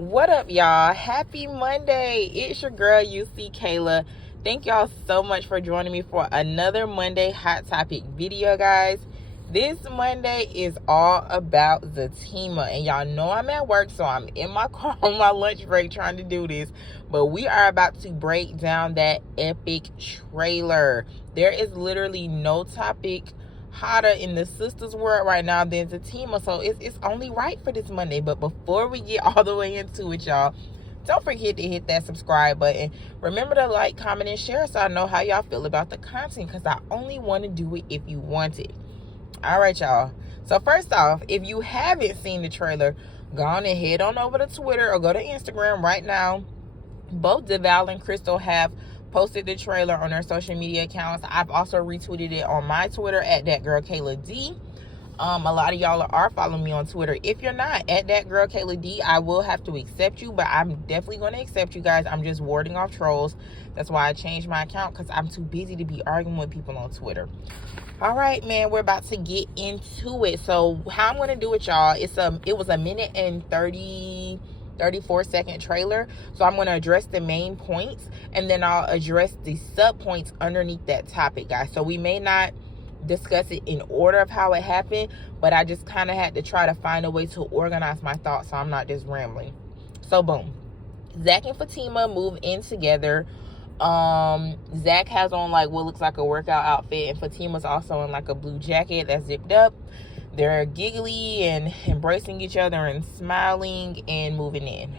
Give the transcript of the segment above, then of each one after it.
What up, y'all? Happy Monday. It's your girl, UC Kayla. Thank y'all so much for joining me for another Monday Hot Topic video, guys. This Monday is all about ZATIMA. And y'all know I'm at work, so I'm in my car on my lunch break trying to do this. But we are about to break down that epic trailer. There is literally no topic hotter in the sisters world right now than ZATIMA, so it's only right for this Monday. But before we get all the way into it, y'all, don't forget to hit that subscribe button. Remember to like, comment, and share so I know how y'all feel about the content, because I only want to do it if you want it. All right, y'all. So first off, if you haven't seen the trailer, go on and head on over to Twitter or go to Instagram right now. Both DeVal and Crystal have posted the trailer on their social media accounts. I've also retweeted it on my Twitter at @ThatGirlKaylaD. A lot of y'all are following me on Twitter. If you're not at @ThatGirlKaylaD, I will have to accept you, but I'm definitely going to accept you guys. I'm just warding off trolls. That's why I changed my account, because I'm too busy to be arguing with people on Twitter. All right, man, we're about to get into it. So how I'm going to do it, y'all, it was a minute and 34-second trailer. So I'm going to address the main points, and then I'll address the sub points underneath that topic, guys. So we may not discuss it in order of how it happened, but I just kind of had to try to find a way to organize my thoughts so I'm not just rambling. So boom, Zach and Fatima move in together. Zach has on like what looks like a workout outfit, and Fatima's also in like a blue jacket that's zipped up. They're giggly and embracing each other and smiling and moving in.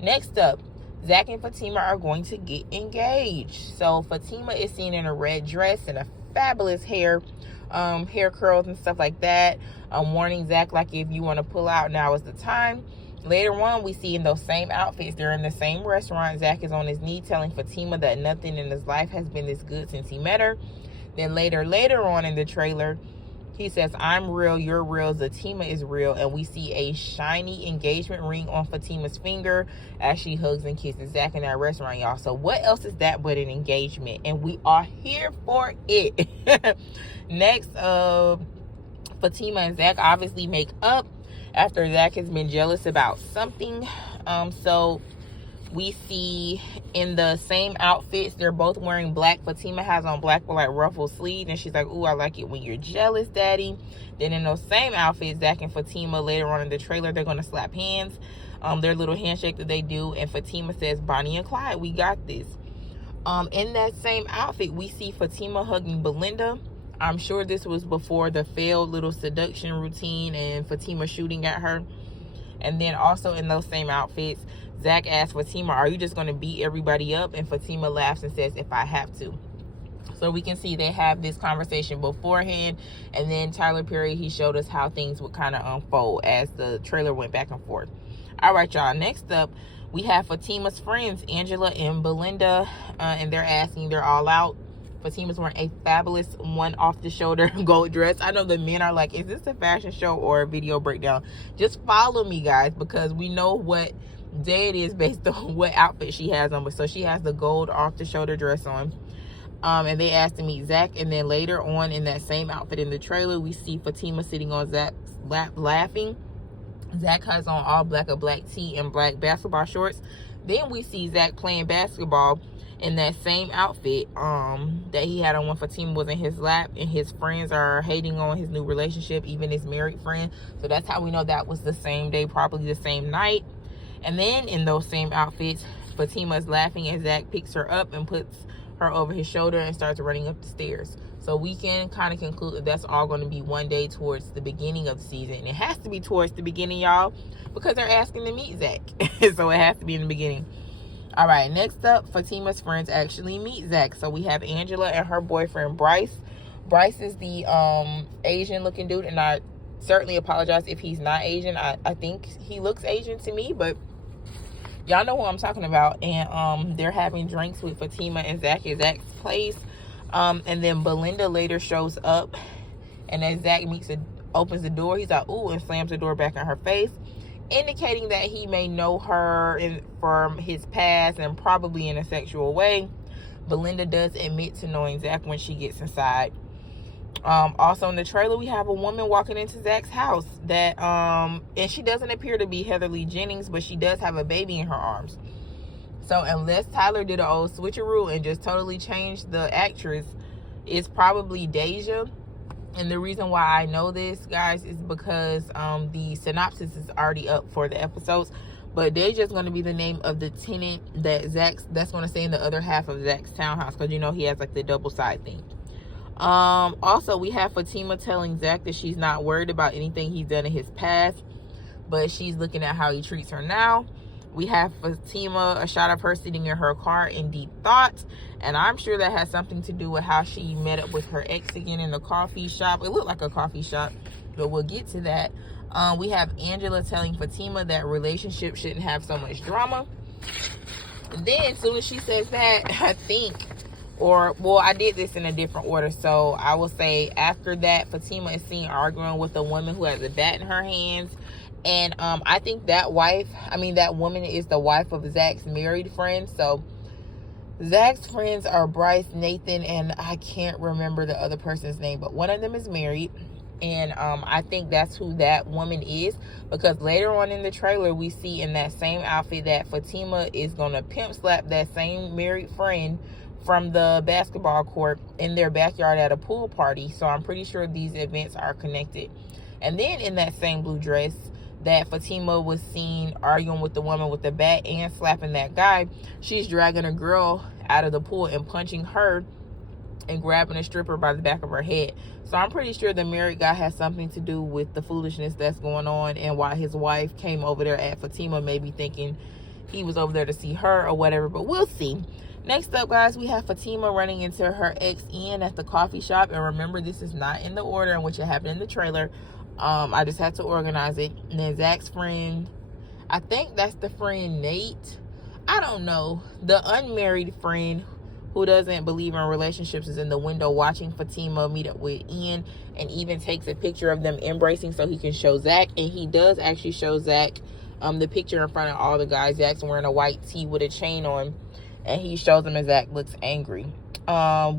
Next up, Zach and Fatima are going to get engaged. So Fatima is seen in a red dress and a fabulous hair curls and stuff like that. Warning Zach, like, if you want to pull out, now is the time. Later on, we see in those same outfits, they're in the same restaurant. Zach is on his knee telling Fatima that nothing in his life has been this good since he met her. Then later on in the trailer, he says, "I'm real, you're real, ZATIMA is real." And we see a shiny engagement ring on Fatima's finger as she hugs and kisses Zach in that restaurant, y'all. So what else is that but an engagement? And we are here for it. Next, Fatima and Zach obviously make up after Zach has been jealous about something. So we see in the same outfits, they're both wearing black. Fatima has on black with like ruffled sleeves, and she's like, "Ooh, I like it when you're jealous, daddy." Then in those same outfits, Zach and Fatima, later on in the trailer, they're going to slap hands. Their little handshake that they do, and Fatima says, "Bonnie and Clyde, we got this." In that same outfit, we see Fatima hugging Belinda. I'm sure this was before the failed little seduction routine and Fatima shooting at her. And then also in those same outfits, Zach asks Fatima, "Are you just going to beat everybody up?" And Fatima laughs and says, "If I have to." So we can see they have this conversation beforehand. And then Tyler Perry, he showed us how things would kind of unfold as the trailer went back and forth. All right, y'all. Next up, we have Fatima's friends, Angela and Belinda. And they're all out. Fatima's wearing a fabulous one off-the-shoulder gold dress. I know the men are like, is this a fashion show or a video breakdown? Just follow me, guys, because we know what day it is based on what outfit she has on. But so she has the gold off-the-shoulder dress on. And they asked to meet Zach. And then later on in that same outfit in the trailer, we see Fatima sitting on Zach's lap laughing. Zach has on all black, a black tee and black basketball shorts. Then we see Zach playing basketball in that same outfit that he had on when Fatima was in his lap, and his friends are hating on his new relationship, even his married friend. So that's how we know that was the same day, probably the same night. And then in those same outfits, Fatima's laughing and Zach picks her up and puts her over his shoulder and starts running up the stairs. So we can kind of conclude that that's all going to be one day towards the beginning of the season. And it has to be towards the beginning, y'all, because they're asking to meet Zach. So it has to be in the beginning. All right, next up, Fatima's friends actually meet Zach. So we have Angela and her boyfriend, Bryce. Bryce is the Asian-looking dude, and I certainly apologize if he's not Asian. I think he looks Asian to me, but y'all know who I'm talking about. And they're having drinks with Fatima and Zach at Zach's place. And then Belinda later shows up, and as Zach opens the door, he's like, "Ooh," and slams the door back in her face, indicating that he may know her from his past and probably in a sexual way. Belinda does admit to knowing Zach when she gets inside. Also in the trailer, we have a woman walking into Zach's house that and she doesn't appear to be Heather Lee Jennings, but she does have a baby in her arms. So unless Tyler did an old switcheroo and just totally changed the actress, it's probably Deja. And the reason why I know this, guys, is because the synopsis is already up for the episodes. But Deja is going to be the name of the tenant that that's going to stay in the other half of Zach's townhouse, because you know he has like the double side thing. Also, we have Fatima telling Zach that she's not worried about anything he's done in his past, but she's looking at how he treats her now. We have Fatima, a shot of her sitting in her car in deep thought, and I'm sure that has something to do with how she met up with her ex again in the coffee shop. It looked like a coffee shop, but we'll get to that. We have Angela telling Fatima that relationships shouldn't have so much drama. And then as soon as she says that, I think, I did this in a different order. So I will say after that, Fatima is seen arguing with a woman who has a bat in her hands. And I think that woman is the wife of Zach's married friend. So Zach's friends are Bryce, Nathan, and I can't remember the other person's name, but one of them is married. And I think that's who that woman is, because later on in the trailer, we see in that same outfit that Fatima is going to pimp slap that same married friend from the basketball court in their backyard at a pool party. So I'm pretty sure these events are connected. And then in that same blue dress that Fatima was seen arguing with the woman with the bat and slapping that guy, she's dragging a girl out of the pool and punching her and grabbing a stripper by the back of her head. So I'm pretty sure the married guy has something to do with the foolishness that's going on, and why his wife came over there at Fatima, maybe thinking he was over there to see her or whatever, but we'll see. Next up, guys, we have Fatima running into her ex Ian at the coffee shop. And remember, this is not in the order in which it happened in the trailer. I just had to organize it. And then Zach's friend, I think that's the friend Nate, I don't know, the unmarried friend who doesn't believe in relationships, is in the window watching Fatima meet up with Ian, and even takes a picture of them embracing so he can show Zach. And he does actually show Zach the picture in front of all the guys. Zach's wearing a white tee with a chain on, and he shows him, and Zach looks angry.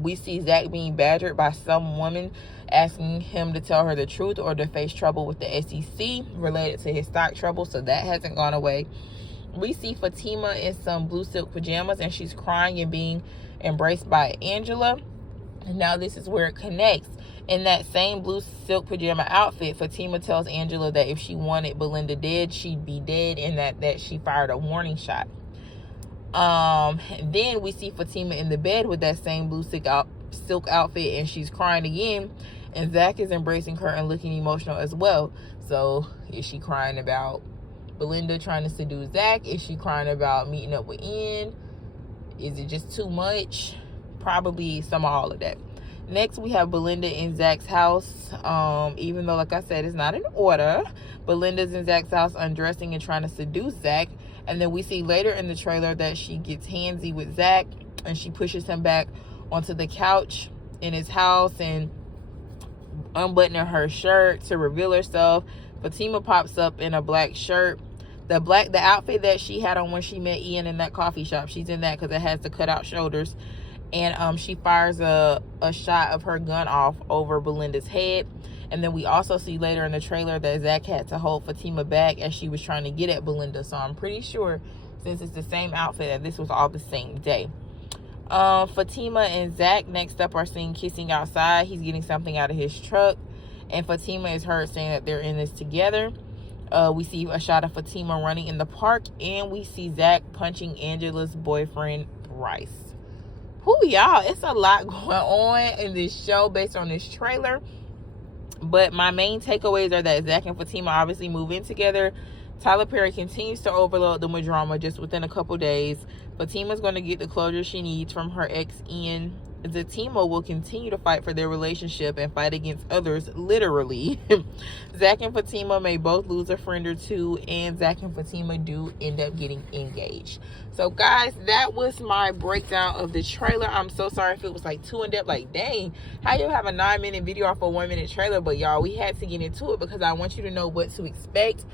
We see Zach being badgered by some woman asking him to tell her the truth or to face trouble with the SEC related to his stock trouble, so that hasn't gone away. We see Fatima in some blue silk pajamas, and she's crying and being embraced by Angela. And now this is where it connects. In that same blue silk pajama outfit, Fatima tells Angela that if she wanted Belinda dead, she'd be dead, and that she fired a warning shot. Then we see Fatima in the bed with that same blue silk outfit, and she's crying again, and Zach is embracing her and looking emotional as well. So is she crying about Belinda trying to seduce Zach? Is she crying about meeting up with Ian? Is it just too much? Probably some of all of that. Next, we have Belinda in Zach's house. Even though, like I said, it's not in order, Belinda's in Zach's house undressing and trying to seduce Zach. And then we see later in the trailer that she gets handsy with Zach, and she pushes him back onto the couch in his house and unbuttoning her shirt to reveal herself. Fatima pops up in a black shirt. The outfit that she had on when she met Ian in that coffee shop, she's in that because it has the cutout shoulders. And she fires a shot of her gun off over Belinda's head. And then we also see later in the trailer that Zach had to hold Fatima back as she was trying to get at Belinda. So I'm pretty sure, since it's the same outfit, that this was all the same day. Fatima and Zach next up are seen kissing outside. He's getting something out of his truck, and Fatima is heard saying that they're in this together. We see a shot of Fatima running in the park, and we see Zach punching Angela's boyfriend, Bryce. Y'all, it's a lot going on in this show based on this trailer. But my main takeaways are that Zach and Fatima obviously move in together. Tyler Perry continues to overload them with drama just within a couple days. Fatima's going to get the closure she needs from her ex, Ian. ZATIMA will continue to fight for their relationship and fight against others, literally. Zach and Fatima may both lose a friend or two, and Zach and Fatima do end up getting engaged. So, guys, that was my breakdown of the trailer. I'm so sorry if it was, like, too in-depth. Like, dang, how you have a 9-minute video off a 1-minute trailer? But, y'all, we had to get into it because I want you to know what to expect.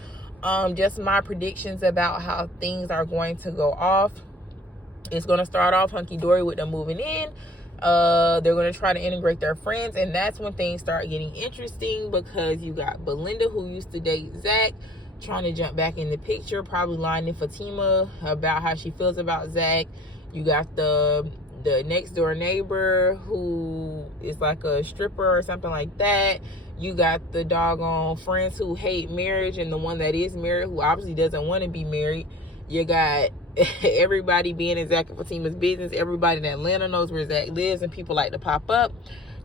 Just my predictions about how things are going to go off. It's going to start off hunky-dory with them moving in. They're going to try to integrate their friends, and that's when things start getting interesting, because you got Belinda, who used to date Zach, trying to jump back in the picture, probably lying to Fatima about how she feels about Zach. You got the next door neighbor, who is like a stripper or something like that. You got the doggone friends who hate marriage, and the one that is married who obviously doesn't want to be married. You got everybody being in Zach and Fatima's business. Everybody in Atlanta knows where Zach lives, and people like to pop up.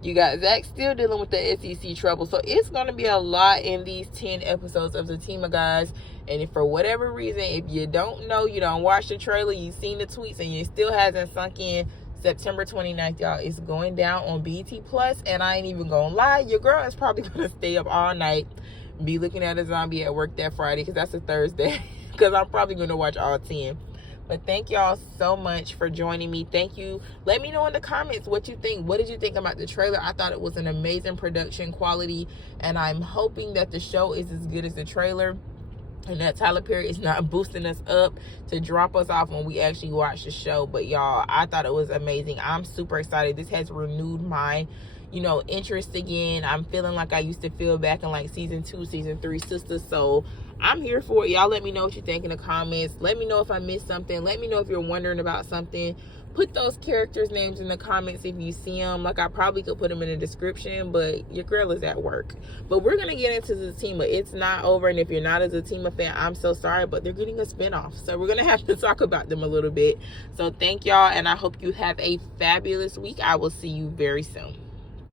You got Zach still dealing with the SEC trouble. So it's going to be a lot in these 10 episodes of ZATIMA, guys. And if for whatever reason, if you don't know, you don't watch the trailer, you've seen the tweets, and you still hasn't sunk in, September 29th, y'all, it's going down on BET Plus. And I ain't even gonna lie, your girl is probably gonna stay up all night, be looking at a zombie at work that Friday, because that's a Thursday, because I'm probably gonna watch all 10. But thank y'all so much for joining me. Thank you. Let me know in the comments what you think. What did you think about the trailer? I thought it was an amazing production quality, and I'm hoping that the show is as good as the trailer, and that Tyler Perry is not boosting us up to drop us off when we actually watch the show. But y'all, I thought it was amazing. I'm super excited. This has renewed my, interest again. I'm feeling like I used to feel back in like season 2, season 3 Sistas. So I'm here for it. Y'all let me know what you think in the comments. Let me know if I missed something. Let me know if you're wondering about something. Put those characters' names in the comments if you see them. Like, I probably could put them in the description, but your girl is at work. But we're going to get into ZATIMA. It's not over, and if you're not a ZATIMA fan, I'm so sorry, but they're getting a spinoff. So we're going to have to talk about them a little bit. So thank y'all, and I hope you have a fabulous week. I will see you very soon.